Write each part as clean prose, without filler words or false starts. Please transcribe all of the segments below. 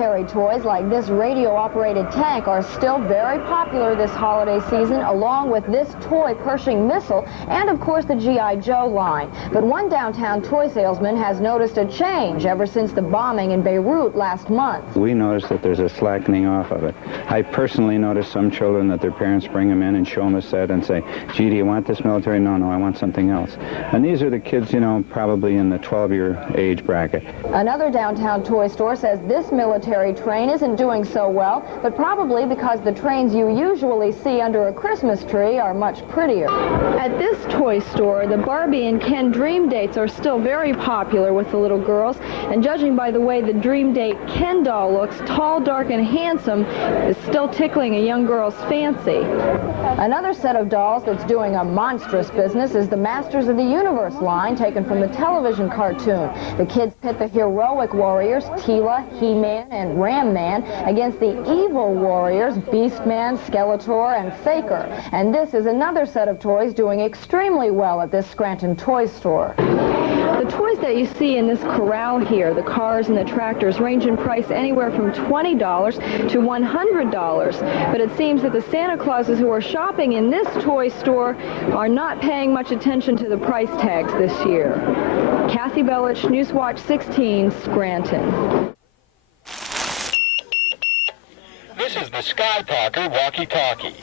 military toys like this radio-operated tank are still very popular this holiday season, along with this toy Pershing missile and, of course, the G.I. Joe line. But one downtown toy salesman has noticed a change ever since the bombing in Beirut last month. We noticed that there's a slackening off of it. I personally noticed some children that their parents bring them in and show them a set and say, gee, do you want this military? No, I want something else. And these are the kids, you know, probably in the 12-year age bracket. Another downtown toy store says this military train isn't doing so well, but probably because the trains you usually see under a Christmas tree are much prettier. At this toy store, the Barbie and Ken Dream Dates are still very popular with the little girls, and judging by the way the Dream Date Ken doll looks, tall, dark, and handsome, is still tickling a young girl's fancy. Another set of dolls that's doing a monstrous business is the Masters of the Universe line, taken from the television cartoon. The kids pit the heroic warriors, Teela, He-Man, and Ram-Man, against the evil warriors, Beast-Man, Skeletor, and Faker. And this is another set of toys doing extremely well at this Scranton toy store. The toys that you see in this corral here, the cars and the tractors, range in price anywhere from $20 to $100. But it seems that the Santa Clauses who are shopping in this toy store are not paying much attention to the price tags this year. Kathy Bellich, Newswatch 16, Scranton. This is the Sky Talker walkie-talkie.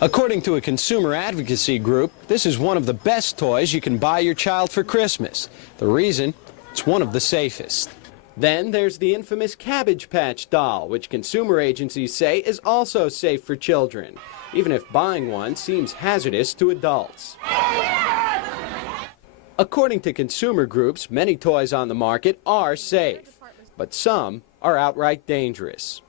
According to a consumer advocacy group, this is one of the best toys you can buy your child for Christmas. The reason? It's one of the safest. Then there's the infamous Cabbage Patch doll, which consumer agencies say is also safe for children, even if buying one seems hazardous to adults. According to consumer groups, many toys on the market are safe, but some are outright dangerous.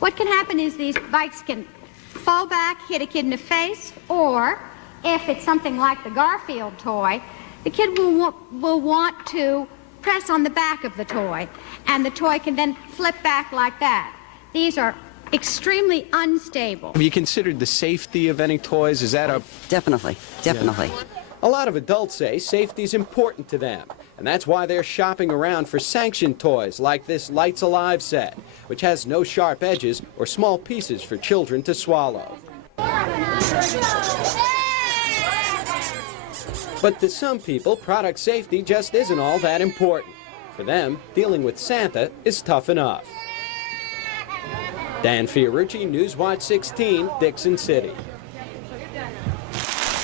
What can happen is these bikes can fall back, hit a kid in the face, or if it's something like the Garfield toy, the kid will want to press on the back of the toy, and the toy can then flip back like that. These are extremely unstable. Have you considered the safety of any toys? Is that a... Definitely. Yeah. A lot of adults say safety is important to them, and that's why they're shopping around for sanctioned toys like this Lights Alive set, which has no sharp edges or small pieces for children to swallow. But to some people, product safety just isn't all that important. For them, dealing with Santa is tough enough. Dan Fiorucci, Newswatch 16, Dixon City.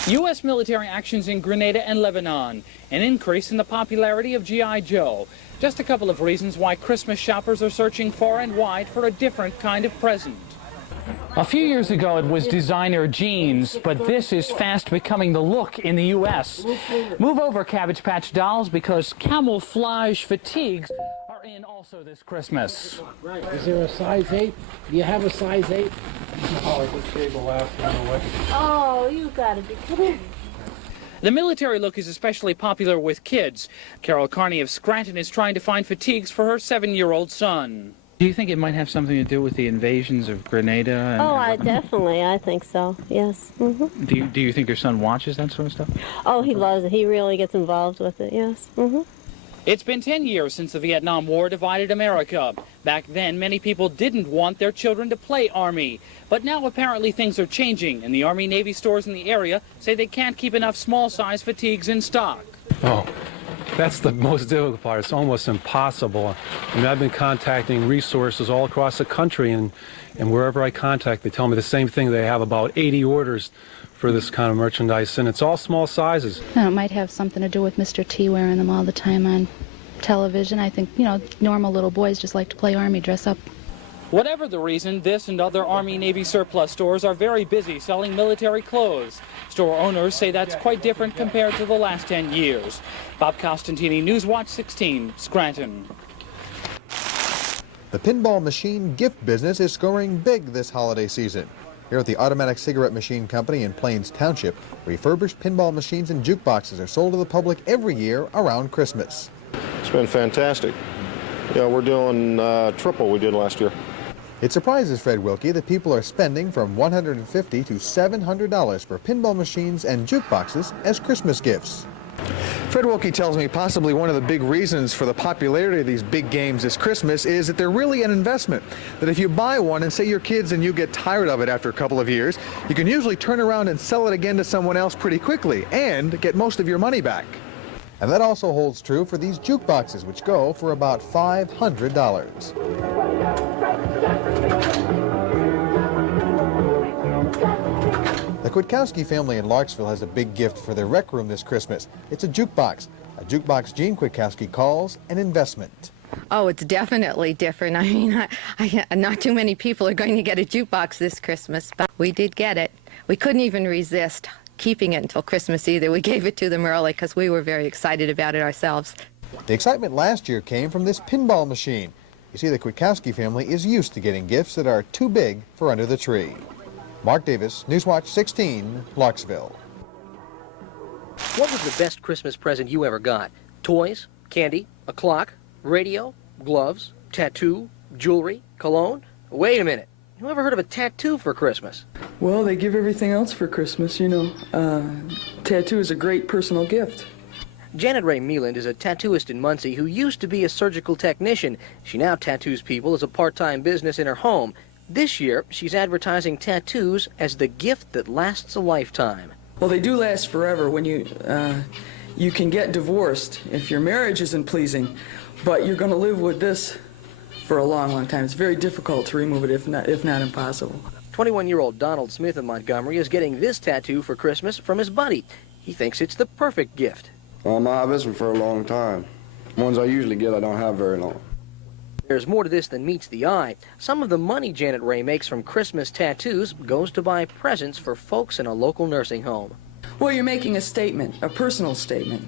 U.S. military actions in Grenada and Lebanon, an increase in the popularity of G.I. Joe. Just a couple of reasons why Christmas shoppers are searching far and wide for a different kind of present. A few years ago, it was designer jeans, but this is fast becoming the look in the U.S. Move over, Cabbage Patch dolls, because camouflage fatigues are in also this Christmas. Right. Is there a size 8? Do you have a size 8? Oh, you gotta be kidding. The military look is especially popular with kids. Carol Carney of Scranton is trying to find fatigues for her 7-year-old son. Do you think it might have something to do with the invasions of Grenada? Definitely. I think so. Yes. Mm-hmm. Do you think your son watches that sort of stuff? Oh, he loves it. He really gets involved with it. Yes. Mm-hmm. It's been 10 years since the Vietnam War divided America. Back then, many people didn't want their children to play Army. But now apparently things are changing, and the Army-Navy stores in the area say they can't keep enough small-size fatigues in stock. Oh, that's the most difficult part. It's almost impossible. I mean, I've been contacting resources all across the country, and wherever I contact, they tell me the same thing. They have about 80 orders for this kind of merchandise, and it's all small sizes. It might have something to do with Mr. T wearing them all the time on television. I think, normal little boys just like to play Army, dress up. Whatever the reason, this and other Army-Navy surplus stores are very busy selling military clothes. Store owners say that's quite different compared to the last 10 years. Bob Costantini, Newswatch 16, Scranton. The pinball machine gift business is scoring big this holiday season. Here at the Automatic Cigarette Machine Company in Plains Township, refurbished pinball machines and jukeboxes are sold to the public every year around Christmas. It's been fantastic. Yeah, we're doing triple we did last year. It surprises Fred Wilkie that people are spending from $150 to $700 for pinball machines and jukeboxes as Christmas gifts. Fred Wilkie tells me possibly one of the big reasons for the popularity of these big games this Christmas is that they're really an investment. That if you buy one and say your kids and you get tired of it after a couple of years, you can usually turn around and sell it again to someone else pretty quickly and get most of your money back. And that also holds true for these jukeboxes, which go for about $500. The Kwiatkowski family in Larksville has a big gift for their rec room this Christmas. It's a jukebox Gene Kwiatkowski calls an investment. Oh, it's definitely different. I mean, not too many people are going to get a jukebox this Christmas, but we did get it. We couldn't even resist keeping it until Christmas either. We gave it to them early because we were very excited about it ourselves. The excitement last year came from this pinball machine. You see, the Kwiatkowski family is used to getting gifts that are too big for under the tree. Mark Davis, Newswatch 16, Larksville. What was the best Christmas present you ever got? Toys, candy, a clock, radio, gloves, tattoo, jewelry, cologne? Wait a minute. You ever heard of a tattoo for Christmas? Well, they give everything else for Christmas, you know. Tattoo is a great personal gift. Janet Ray Mealand is a tattooist in Muncie who used to be a surgical technician. She now tattoos people as a part-time business in her home. This year, she's advertising tattoos as the gift that lasts a lifetime. Well, they do last forever. When you can get divorced if your marriage isn't pleasing, but you're going to live with this for a long, long time. It's very difficult to remove it, if not impossible. 21-year-old Donald Smith of Montgomery is getting this tattoo for Christmas from his buddy. He thinks it's the perfect gift. Well, I'm have this one for a long time. Ones I usually get, I don't have very long. There's more to this than meets the eye. Some of the money Janet Ray makes from Christmas tattoos goes to buy presents for folks in a local nursing home. Well, you're making a statement, a personal statement,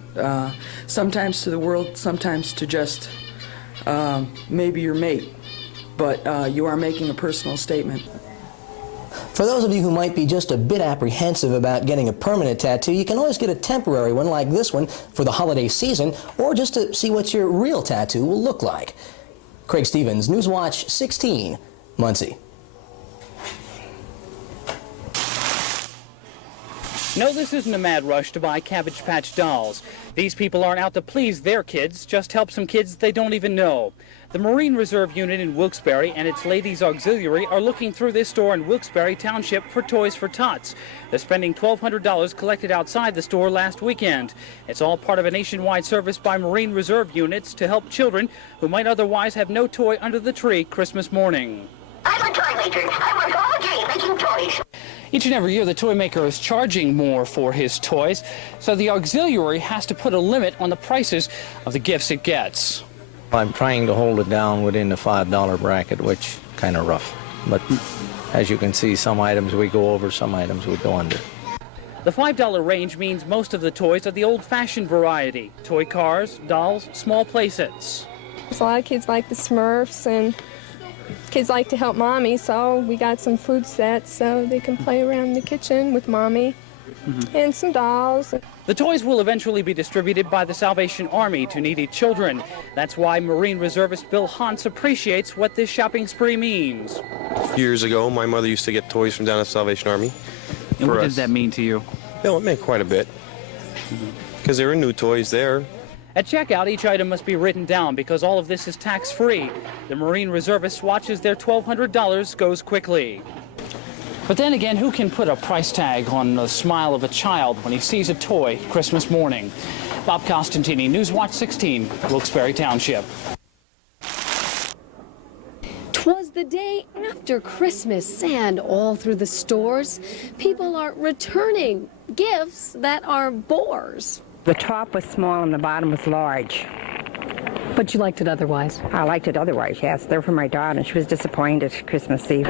sometimes to the world, sometimes to just maybe your mate, but you are making a personal statement. For those of you who might be just a bit apprehensive about getting a permanent tattoo, you can always get a temporary one like this one for the holiday season, or just to see what your real tattoo will look like. Craig Stevens, Newswatch 16, Muncie. No, this isn't a mad rush to buy Cabbage Patch dolls. These people aren't out to please their kids, just help some kids they don't even know. The Marine Reserve Unit in Wilkes-Barre and its Ladies Auxiliary are looking through this store in Wilkes-Barre Township for Toys for Tots. They're spending $1,200 collected outside the store last weekend. It's all part of a nationwide service by Marine Reserve units to help children who might otherwise have no toy under the tree Christmas morning. I'm a toy maker. I work all day making toys. Each and every year, the toy maker is charging more for his toys, so the auxiliary has to put a limit on the prices of the gifts it gets. I'm trying to hold it down within the $5 bracket, which kind of rough. But as you can see, some items we go over, some items we go under. The $5 range means most of the toys are the old-fashioned variety. Toy cars, dolls, small playsets. A lot of kids like the Smurfs, and kids like to help Mommy, so we got some food sets so they can play around in the kitchen with Mommy, and some dolls. The toys will eventually be distributed by the Salvation Army to needy children. That's why Marine Reservist Bill Hans appreciates what this shopping spree means. Years ago, my mother used to get toys from down at Salvation Army. And what does that mean to you? Well, it meant quite a bit, because there were new toys there. At checkout, each item must be written down because all of this is tax-free. The Marine Reservist watches their $1,200 goes quickly. But then again, who can put a price tag on the smile of a child when he sees a toy Christmas morning? Bob Costantini, Newswatch 16, Wilkes-Barre Township. 'Twas the day after Christmas, and all through the stores, people are returning gifts that are bores. The top was small and the bottom was large. But you liked it otherwise? I liked it otherwise, yes. They're for my daughter, and she was disappointed Christmas Eve.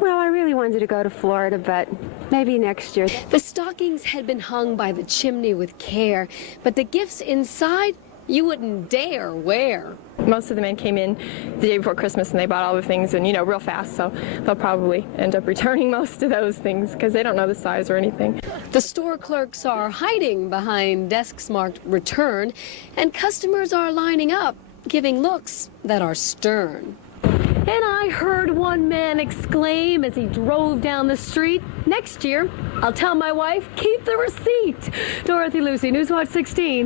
Well, I really wanted to go to Florida, but maybe next year. The stockings had been hung by the chimney with care, but the gifts inside, you wouldn't dare wear. Most of the men came in the day before Christmas and they bought all the things, and real fast, so they'll probably end up returning most of those things because they don't know the size or anything. The store clerks are hiding behind desks marked return, and customers are lining up, giving looks that are stern. And I heard one man exclaim as he drove down the street, "Next year, I'll tell my wife, keep the receipt." Dorothy Lucy, Newswatch 16.